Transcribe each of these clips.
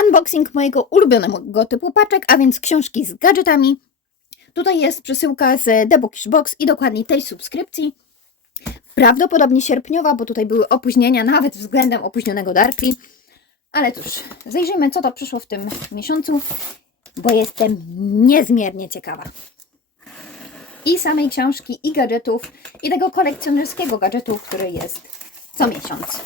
unboxing mojego ulubionego typu paczek, a więc książki z gadżetami. Tutaj jest przesyłka z The Bookish Box i dokładnie tej subskrypcji. Prawdopodobnie sierpniowa, bo tutaj były opóźnienia, nawet względem opóźnionego Darkly. Ale cóż, zajrzyjmy, co to przyszło w tym miesiącu, bo jestem niezmiernie ciekawa. I samej książki, i gadżetów, i tego kolekcjonerskiego gadżetu, który jest co miesiąc.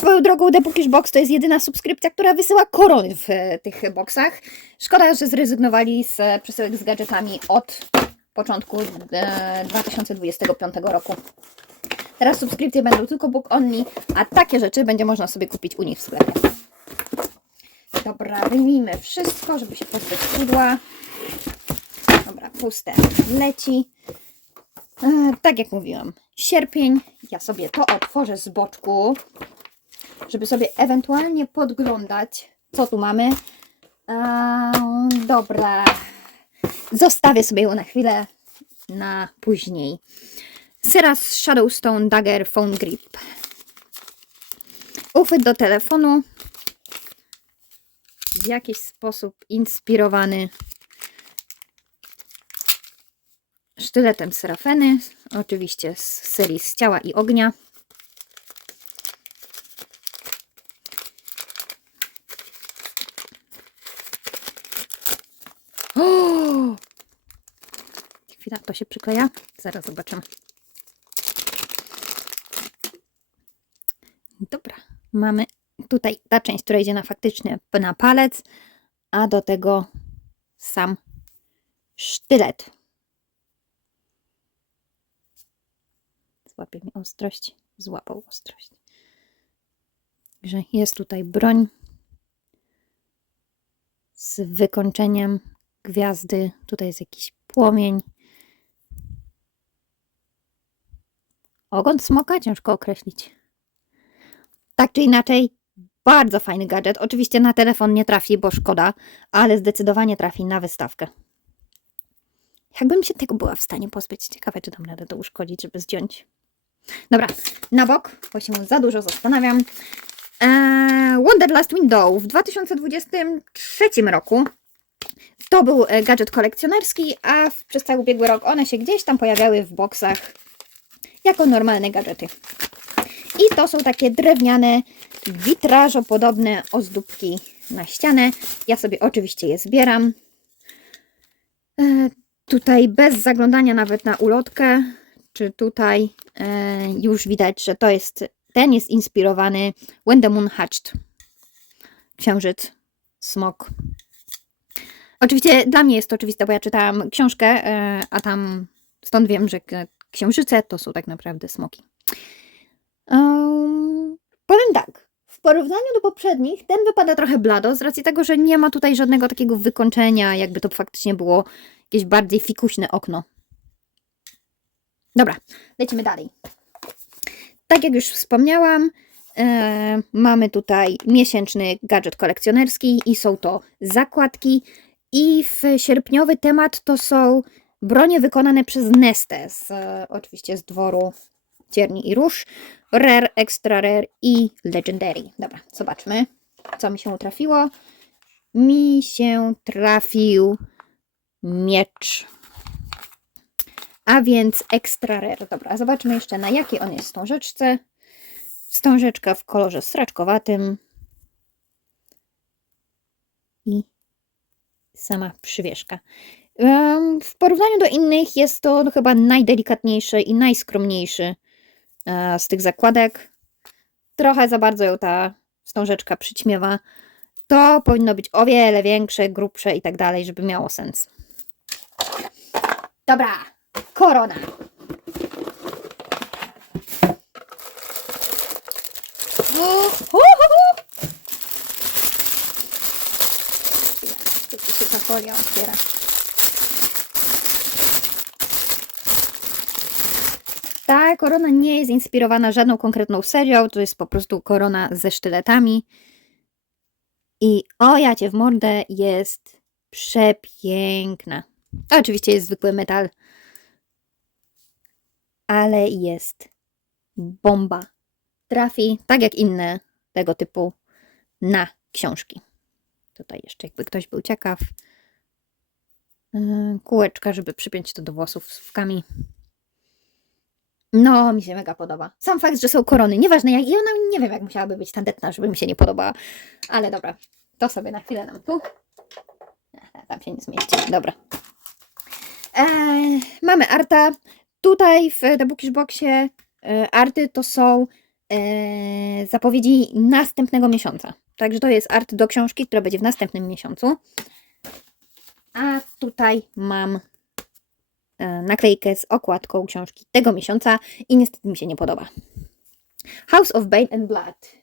Swoją drogą, The Bookish Box to jest jedyna subskrypcja, która wysyła korony w e, tych boksach. Szkoda, że zrezygnowali z e, przesyłek z gadżetami od początku e, 2025 roku. Teraz subskrypcje będą tylko book only, a takie rzeczy będzie można sobie kupić u nich w sklepie. Dobra, wyjmijmy wszystko, żeby się pozbyć pudła. Dobra, puste leci. E, tak jak mówiłam, sierpień. Ja sobie to otworzę z boczku, żeby sobie ewentualnie podglądać, co tu mamy. Dobra, zostawię sobie ją na chwilę na później. Syras Shadowstone Dagger Phone Grip. Uchwyt do telefonu. W jakiś sposób inspirowany sztyletem Serafeny. Oczywiście z serii z ciała i ognia. Chwila, to się przykleja. Zaraz zobaczymy. Dobra, mamy tutaj ta część, która idzie na faktycznie na palec, a do tego sam sztylet. Złapie mi ostrość, złapał ostrość. Także jest tutaj broń z wykończeniem gwiazdy. Tutaj jest jakiś płomień. Ogon smoka ciężko określić. Tak czy inaczej, bardzo fajny gadżet. Oczywiście na telefon nie trafi, bo szkoda, ale zdecydowanie trafi na wystawkę. Jakbym się tego była w stanie pozbyć. Ciekawe, czy dam radę to uszkodzić, żeby zdjąć. Dobra, na bok, bo się za dużo zastanawiam. Eee, Wanderlust Window w 2023 roku to był e, gadżet kolekcjonerski, a przez cały ubiegły rok one się gdzieś tam pojawiały w boksach jako normalne gadżety. I to są takie drewniane, witrażopodobne ozdóbki na ścianę. Ja sobie oczywiście je zbieram. E, tutaj bez zaglądania nawet na ulotkę, czy tutaj e, już widać, że to jest, ten jest inspirowany When the Moon Hatched. Księżyc, smok. Oczywiście dla mnie jest to oczywiste, bo ja czytałam książkę, e, a tam stąd wiem, że księżyce to są tak naprawdę smoki. Um, powiem tak, w porównaniu do poprzednich, ten wypada trochę blado, z racji tego, że nie ma tutaj żadnego takiego wykończenia, jakby to faktycznie było jakieś bardziej fikuśne okno. Dobra, lecimy dalej. Tak jak już wspomniałam, e, mamy tutaj miesięczny gadżet kolekcjonerski i są to zakładki. I w sierpniowy temat to są bronie wykonane przez Nestę, z, e, oczywiście z dworu Cierni i Róż. Rare, Extra Rare i Legendary. Dobra, zobaczmy, co mi się trafiło. Mi się trafił miecz. A więc Extra Rare. Dobra, zobaczmy jeszcze na jakiej on jest wstążeczce. Wstążeczka w kolorze sraczkowatym. I sama przywieszka. W porównaniu do innych jest to chyba najdelikatniejszy i najskromniejszy e, z tych zakładek. Trochę za bardzo ją ta wstążeczka przyćmiewa. To powinno być o wiele większe, grubsze i tak dalej, żeby miało sens. Dobra, korona. Tu się ta folia otwiera. Ta korona nie jest inspirowana żadną konkretną serią, to jest po prostu korona ze sztyletami. I o ja cię w mordę jest przepiękna. Oczywiście jest zwykły metal. ale jest bomba. Trafi, tak jak inne tego typu, na książki. Tutaj jeszcze, jakby ktoś był ciekaw, yy, kółeczka, żeby przypiąć to do włosów z fukami. No, mi się mega podoba. Sam fakt, że są korony, nieważne jak, i ona nie wiem, jak musiałaby być tandetna, żeby mi się nie podobała, ale dobra, to sobie na chwilę dam tu. Tam się nie zmieści, dobra. Eee, mamy arta. Tutaj w The Bookish Boxie e, arty to są e, zapowiedzi następnego miesiąca. Także to jest art do książki, która będzie w następnym miesiącu. A tutaj mam naklejkę z okładką książki tego miesiąca i niestety mi się nie podoba. House of Bane and Blood.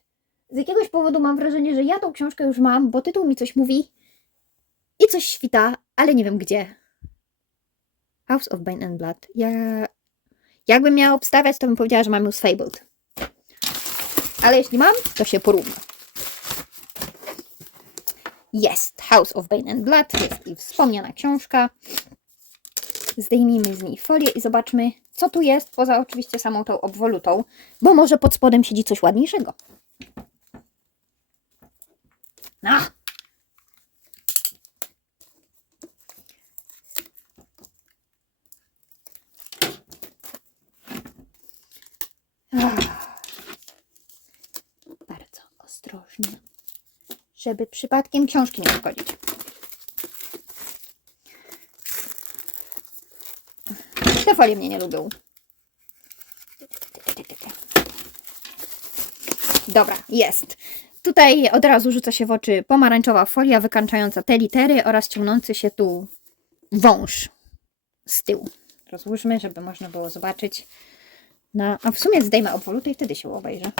Z jakiegoś powodu mam wrażenie, że ja tą książkę już mam, bo tytuł mi coś mówi i coś świta, ale nie wiem gdzie. House of Bane and Blood. Ja... Jakbym miała obstawiać, to bym powiedziała, że mam już Fabled. Ale jeśli mam, to się porówna. Jest House of Bane and Blood, jest i wspomniana książka. Zdejmijmy z niej folię i zobaczmy, co tu jest, poza oczywiście samą tą obwolutą, bo może pod spodem siedzi coś ładniejszego. No! Bardzo ostrożnie, żeby przypadkiem książki nie uszkodzić. Folie mnie nie lubią. Dobra, jest. Tutaj od razu rzuca się w oczy pomarańczowa folia wykańczająca te litery oraz ciągnący się tu wąż z tyłu. Rozłóżmy, żeby można było zobaczyć. Na, a w sumie zdejmę obwolutę i wtedy się obejrzę.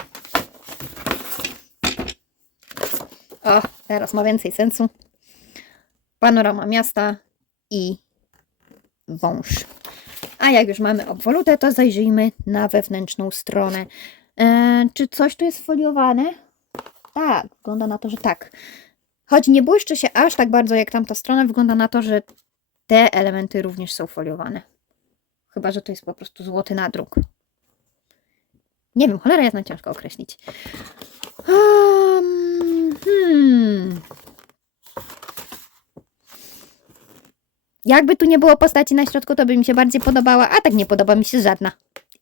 O, teraz ma więcej sensu. Panorama miasta i wąż. A jak już mamy obwolutę, to zajrzyjmy na wewnętrzną stronę. E, czy coś tu jest foliowane? Tak, wygląda na to, że tak. Choć nie błyszczy się aż tak bardzo jak tamta strona, wygląda na to, że te elementy również są foliowane. Chyba, że to jest po prostu złoty nadruk. Nie wiem, cholera jasna ciężko określić. Um, hmm. Jakby tu nie było postaci na środku, to by mi się bardziej podobała, a tak nie podoba mi się żadna.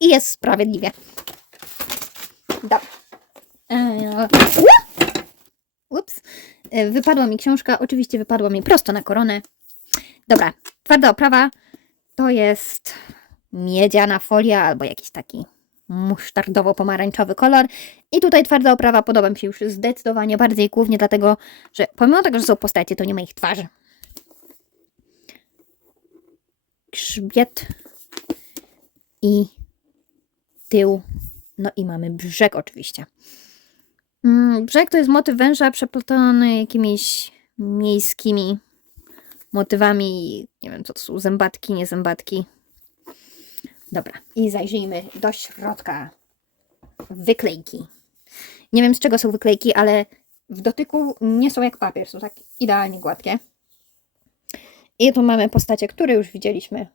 I jest sprawiedliwie. Dobra. Eee, Ups. E, Wypadła mi książka. Oczywiście wypadła mi prosto na koronę. Dobra. Twarda oprawa to jest miedziana folia albo jakiś taki musztardowo-pomarańczowy kolor. I tutaj twarda oprawa podoba mi się już zdecydowanie bardziej, głównie dlatego, że pomimo tego, że są postacie, to nie ma ich twarzy. Grzbiet i tył. No i mamy brzeg oczywiście. Mm, Brzeg to jest motyw węża przeplotony jakimiś miejskimi motywami. Nie wiem, co to są, zębatki, nie zębatki. Dobra, i zajrzyjmy do środka. Wyklejki. Nie wiem, z czego są wyklejki, ale w dotyku nie są jak papier, są tak idealnie gładkie. I tu mamy postacie, które już widzieliśmy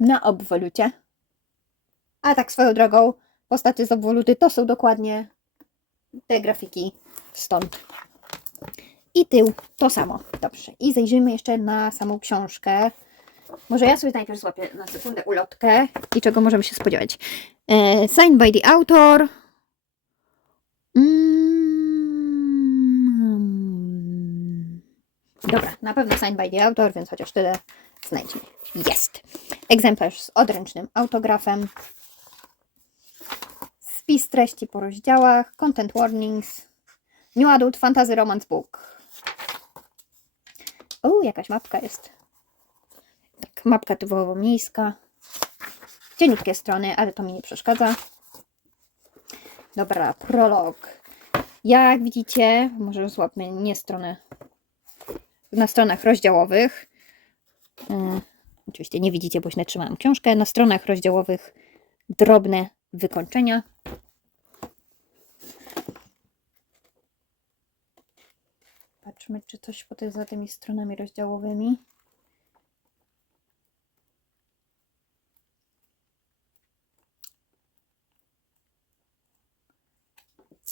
na obwolucie. A tak swoją drogą, postacie z obwoluty to są dokładnie te grafiki stąd. I tył to samo. Dobrze. I zajrzyjmy jeszcze na samą książkę. Może ja sobie najpierw złapię na sekundę ulotkę i czego możemy się spodziewać. E, signed by the author. Mm. Dobra, na pewno signed by the author, więc chociaż tyle znajdźmy. Jest. Egzemplarz z odręcznym autografem. Spis treści po rozdziałach, content warnings, new adult fantasy romance book. O, jakaś mapka jest. Tak, mapka typowo-miejska. Cieniutkie strony, ale to mi nie przeszkadza. Dobra, prolog. Jak widzicie, może złapmy nie stronę, na stronach rozdziałowych. E, oczywiście nie widzicie, bo źle trzymałam książkę. Na stronach rozdziałowych drobne wykończenia. Patrzmy, czy coś potem za tymi stronami rozdziałowymi.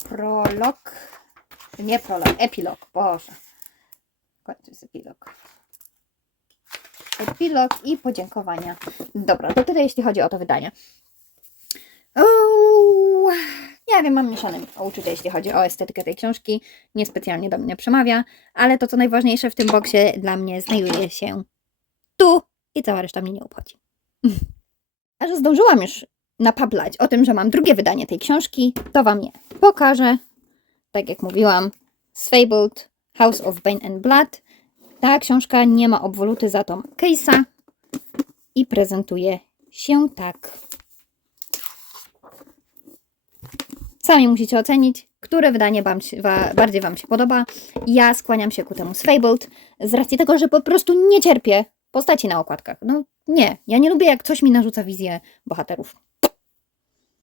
Prolog. Nie prolog, epilog, Boże. Końcu jest epilog. Epilog i podziękowania. Dobra, to tyle jeśli chodzi o to wydanie. Uuu, nie wiem, mam mieszane uczucia, jeśli chodzi o estetykę tej książki. Niespecjalnie do mnie przemawia, ale to, co najważniejsze w tym boksie dla mnie znajduje się tu i cała reszta mnie nie obchodzi. A że zdążyłam już napablać o tym, że mam drugie wydanie tej książki, to Wam je pokażę. Tak jak mówiłam, Sfabled House of Bane and Blood. Ta książka nie ma obwoluty, za to ma case'a i prezentuje się tak. Sami musicie ocenić, które wydanie wam się, wa, bardziej Wam się podoba. Ja skłaniam się ku temu Sfabled z racji tego, że po prostu nie cierpię postaci na okładkach. No nie, ja nie lubię jak coś mi narzuca wizję bohaterów.